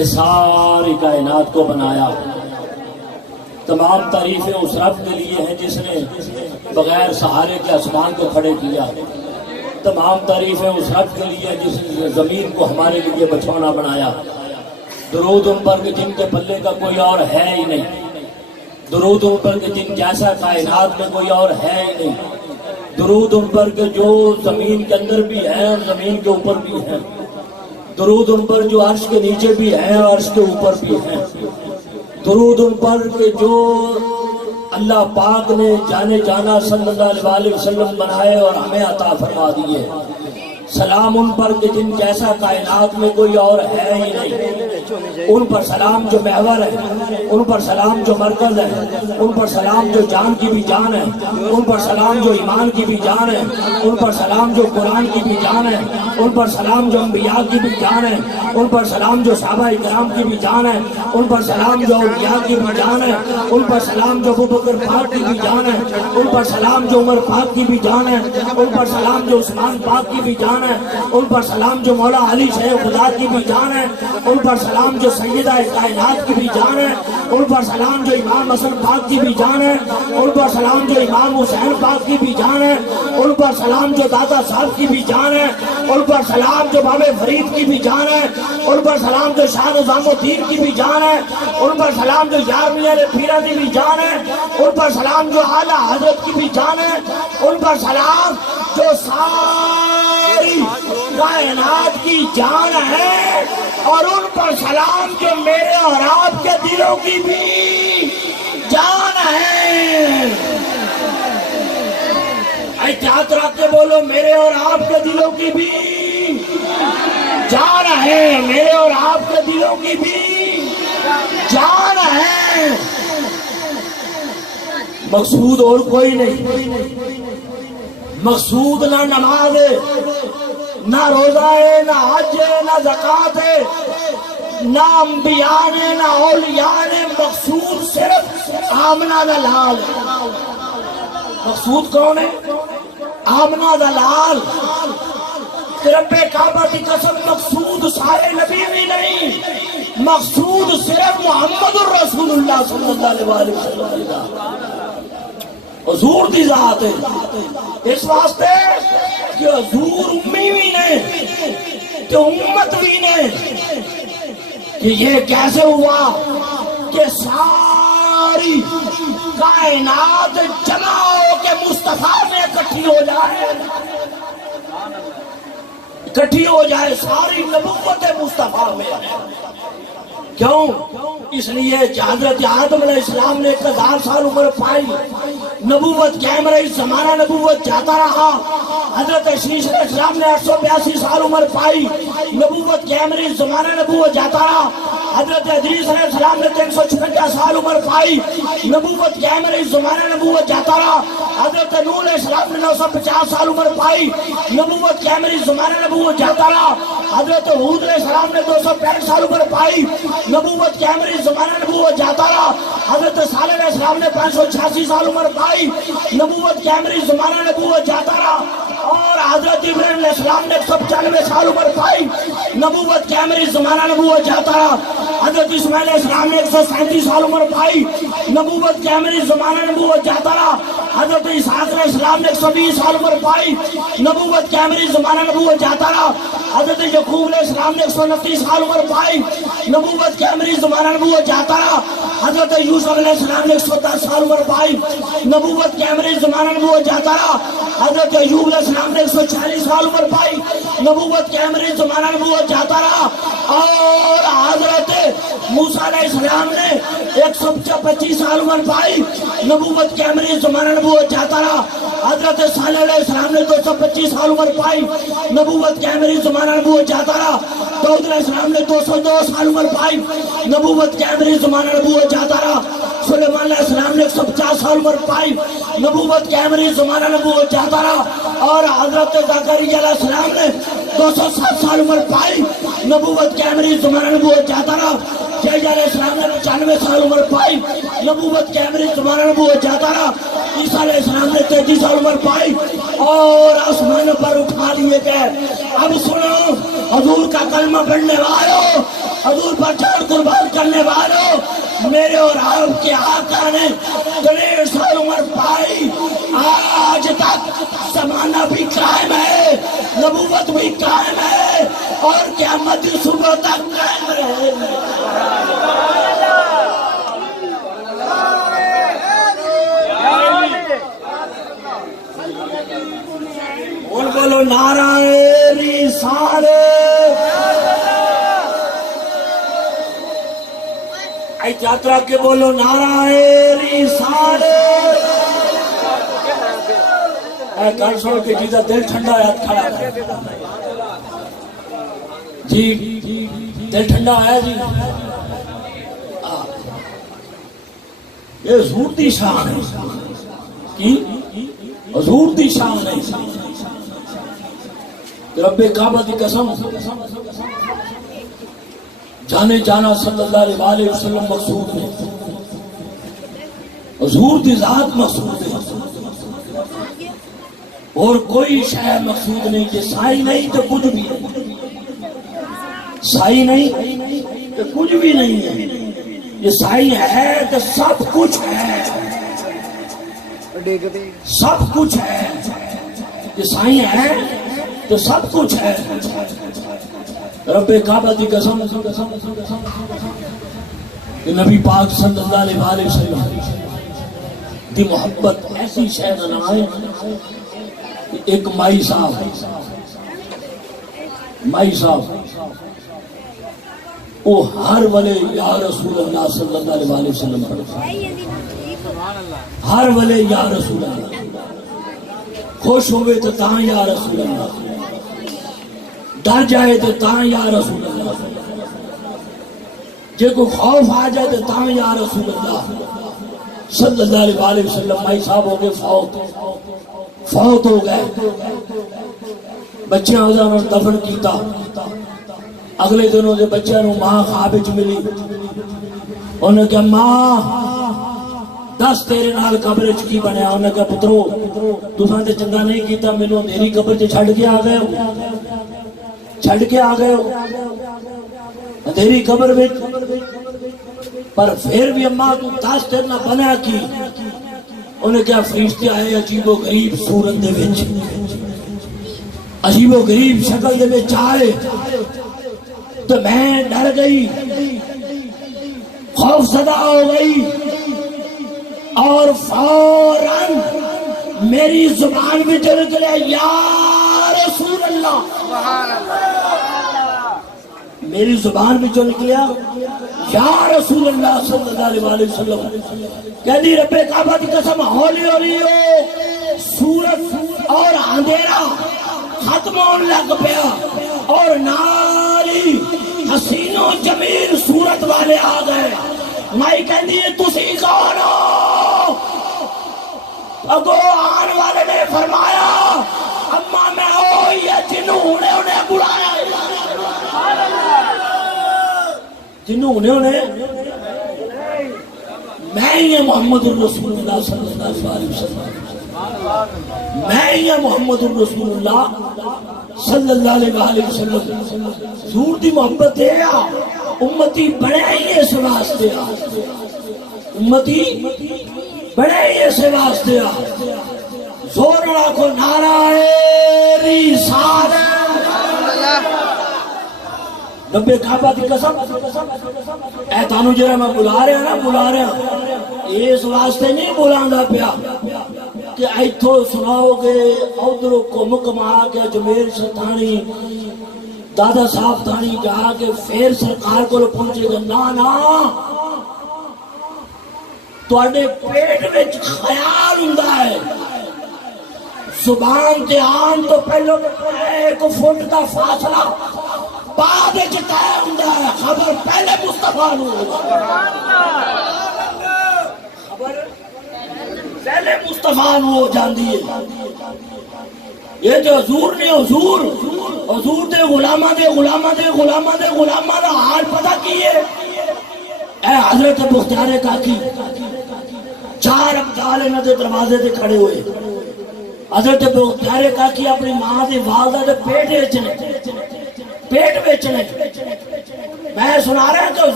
نے ساری کائنات کو بنایا. تمام تعریفیں اس رب کے لیے ہیں جس نے بغیر سہارے کے آسمان کو کھڑے کیا. تمام تعریفیں اس رب کے لیے جس نے زمین کو ہمارے لیے بچھونا بنایا. درود ان پر کہ جن کے پلے کا کوئی اور ہے ہی نہیں. درود ان پر کہ جن جیسا کائنات میں کوئی اور ہے ہی نہیں. درود ان پر کہ جو زمین کے اندر بھی ہیں اور زمین کے اوپر بھی ہیں. درود ان پر جو عرش کے نیچے بھی ہیں اور عرش کے اوپر بھی ہیں. درود ان پر کہ جو اللہ پاک نے جانے جانا صلی اللہ علیہ وسلم بنائے اور ہمیں عطا فرما دیے. سلام ان پر کہ جن جیسا کائنات میں کوئی اور ہے ہی نہیں. ان پر سلام جو محور ہے, ان پر سلام جو مرکز ہے, ان پر سلام جو جان کی بھی جان ہے, ان پر سلام جو ایمان کی بھی جان ہے, ان پر سلام جو قرآن کی بھی جان ہے, ان پر سلام جو انبیاء کی بھی جان ہے, ان پر سلام جو صحابہ اکرام کی بھی جان ہے, ان پر سلام جو اولیاء کی بھی جان ہے, ان پر سلام جو ابوبکر پاک کی بھی جان ہے, ان پر سلام جو عمر پاک کی بھی جان ہے, ان پر سلام جو عثمان پاک کی بھی جان ہے, ان پر سلام جو مولا علی شیخ خدا کی بھی جان ہے, ان پر سلام جو سیدہ کائنات کی بھی جان ہے, ان پر سلام جو امام حسن پاک کی بھی جان ہے, ان پر سلام جو امام حسین پاک کی بھی جان ہے, ان پر سلام جو دادا صاحب کی بھی جان ہے, ان پر سلام جو بابے فرید کی بھی جان ہے, ان پر سلام جو شاہ نظام الدین کی بھی جان ہے, ان پر سلام جو یار میاں پیرا کی بھی جان ہے, ان پر سلام جو اعلیٰ حضرت کی بھی جان ہے, ان پر سلام جو ساری کائنات کی جان ہے, اور ان پر سلام جو میرے اور آپ کے دلوں کی بھی جان ہے. احتیاط رکھ کے بولو, میرے اور آپ کے دلوں کی بھی جان ہے, میرے اور آپ کے دلوں کی بھی جان ہے. مقصود اور کوئی نہیں. مقصود نہ نماز ہے, نہ روزہ ہے, نہ حج ہے, نہ زکوٰۃ ہے, نہ انبیاء نے, نہ اولیاء نے. مقصود صرف آمنہ دا لال. مقصود کون ہے؟ آمنہ دا لال. رب کعبہ کی قسم, مقصود سارے نبی بھی نہیں, مقصود صرف محمد الرسول اللہ صلی اللہ علیہ وسلم. حضور دی ذات ہے. اس واسطے کہ حضور امی بھی نہیں تو امت بھی نہیں. کہ یہ کیسے ہوا کہ ساری کائنات جمع ہو کے مصطفیٰ میں اکٹھی ہو جائے, اکٹھی ہو جائے ساری نبوت مصطفیٰ میں. کیوں؟ اس لیے کہ حضرت آدم علیہ السلام نے 1000 سال عمر پائی, نبوت قائم رہی, زمانہ نبوت جاتا رہا. حضرت شیش علیہ السلام نے 882 سال عمر پائی, نبوت قائم رہی, زمانہ نبوت جاتا رہا. حضرت ادریس علیہ السلام نے 356 سال عمر پائی, نبوت قائم رہی, زمانہ نبوت جاتا رہا. حضرت نوح علیہ السلام نے 950 سال عمر پائی, نبوت قائم رہی, زمانہ نبوت جاتا رہا. حضرت ہود علیہ السلام نے 265 سال عمر پائی, نبوت قائم رہی, زمانہ نبوت جاتا رہا. حضرت صالح علیہ السلام نے 586 سال عمر پائی, نبوت قائم رہی, زمانہ نبوت جاتا رہا. اور حضرت ابراہیم علیہ السلام نے 195 سال عمر پائی, نبوت قائم رہی, زمانہ نبوت جاتا رہا. حضرت اسماعیل علیہ السلام نے 137 سال عمر پائی, نبوت قائم رہی, زمانہ نبوت جاتا رہا. حضرت اسحاق علیہ السلام نے 120 سال عمر پائی, نبوت قائم رہی, زمانہ نبوت جاتا رہا. حضرت یعقوب علیہ السلام نے 129 سال عمر پائی, نبوت قائم رہی, زمانہ نبوت جاتا رہا. حضرت یوسف علیہ السلام نے 110 سال عمر پائی, نبوت قائم رہی, زمانہ نبوت جاتا رہا. حضرت ایوب علیہ السلام نے 140 سال عمر پائی, نبوت قائم رہی, زمانہ نبوت جاتا رہا. اور حضرت موسیٰ علیہ السلام نے 125 سال عمر پائی, نبوت قائم رہی, زمانہ نبوت جاتا رہا. حضرت صالح علیہ السلام نے 225 سال عمر پائی, نبوت قائم رہی, زمانہ نبوت جاتا رہا. داؤد علیہ السلام نے 202 سال عمر پائی, نبوت قائم رہی, زمانہ نبوت جاتا رہا. سلیمان علیہ السلام نے 150 سال عمر پائی, نبوت قائم رہی, زمانہ نبوت جاتا رہا. اور حضرت زکریا علیہ السلام نے 207 سال عمر پائی, نبوت قائم رہی, زمانہ نبوت جاتا رہا. یحییٰ علیہ السلام نے 95 سال عمر پائی, نبوت قائم رہی, زمانہ نبوت جاتا رہا. عیسیٰ علیہ السلام نے 33 سال عمر پائی اور آسمان پر اٹھا لیے گئے. اب سنو حضور کا کلمہ پڑھنے والوں، حضور پر جان قربان کرنے والوں، میرے اور آپ کے آقا نے 63 سال عمر پائی. آج تک زمانہ بھی قائم ہے، نبوت بھی قائم ہے اور قیامت کی صبح تک قائم رہے گی. اور بولو نعرہ رسالت. اے یاترا کے بولو نعرہ رسالت. اے گل سن کے جیدا دل ٹھنڈا ہے کھڑا ہے جی، دل ٹھنڈا ہے جی. یہ حضور دی شان ہے. کی حضور دی شان ہے. رب کعبہ دی قسم، جانے جانا صلی اللہ علیہ وسلم مقصود ہے، حضور دی ذات مقصود ہے اور کوئی شے مقصود نہیں. کہ سائی نہیں تو کچھ بھی ہے، سائی نہیں تو کچھ بھی نہیں ہے. یہ سائی ہے تو سب کچھ ہے، سب کچھ ہے. یہ سائی ہے تو سب کچھ ہے. رب کعبہ دی قسم، کہ نبی پاک صلی اللہ علیہ وسلم دی محبت ایسی شے نہ آئے. ایک مائی صاحب وہ ہر ولے یا رسول اللہ صلی اللہ علیہ وسلم ہر ولے یا رسول اللہ. خوش ہوئے تو تاں یا رسول اللہ، ڈر جائے تو تاں یا رسول اللہ، جے کو خوف آ جائے تو تاں یا رسول اللہ صلی اللہ علیہ وسلم. مائی صاحب ہو گئے فوت ہو گئے. بچیاں انہوں نے دفن کیتا. اگلے دنوں دے بچیاں نو ماں خواب وچ ملی. انہوں نے کہا ماں دس تیرے نال قبر وچ کی بنیا. انہوں نے کہا پترو تساں تے چنگا نہیں کیتا، مینوں اندھیری قبر وچ چھڈ کے آ گئے ہو اندھیری قبر وچ. پر پھر بھی اماں تو دس تیرے نال بنیا کی. انہوں نے کہا فرشتے آئے عجیب و غریب صورت دے وچ، عجیب و غریب شکل دے وچ آئے تو میں ڈر گئی، خوف زدہ ہو گئی اور فوراً میری زبان میں جو نکلے یا رسول اللہ، میری زبان میں جو نکلیا یا رسول اللہ صلی اللہ علیہ وسلم. کہنی رب کعبہ کی قسم ہولی ہو سورت اور اندھیرا ختم ہونے لگ پیا اور ناری حسین و جمیل صورت والے آ گئے. مائی کہنی تسی کون ہو؟ اگو آن والے نے فرمایا اما میں ہوئی ہے جنہوں انہیں بلایا. جنہوں انہیں میں ہی محمد الرسول اللہ صلی اللہ علیہ وسلم، میں ہی محمد الرسول اللہ صلی اللہ علیہ وسلم. حضور دی محبت دیا امتی بڑے ہی اس واسطے آ، امتی بڑے ہی اس واسطے آ. زور رکھو نعرہ رسالت. رب کعبہ دی قسم اے تانوں جڑا میں بلا رہا اس واسطے نہیں بلاندا پیا کہ ایتھوں سناؤ گے ادھروں گھم گھما کے اجمیر سلطانی دادا صاحب تھانی جا کے پھر سرکار کو پہنچے گا. نا تواڈے پیٹ وچ خیال ہوندا ہے، زبان تے آن تو پہلو ایک فٹ دا فاصلہ بعد وچ طے ہوندا ہے. خبر پہلے مصطفیٰ نو، خبر پہلے مصطفیٰ نو ہو جاندی ہے. یہ جو حضور نے حضور دے غلاماں دا حال پتہ کی ہے؟ اے حضرت بختیار کاکی 1000 ابدال انہاں دے دروازے تے کھڑے ہوئے حضرت بختیار کاکی اپنی ماں دے والدہ دے پیٹ وچ نے میں سنا رہا کہ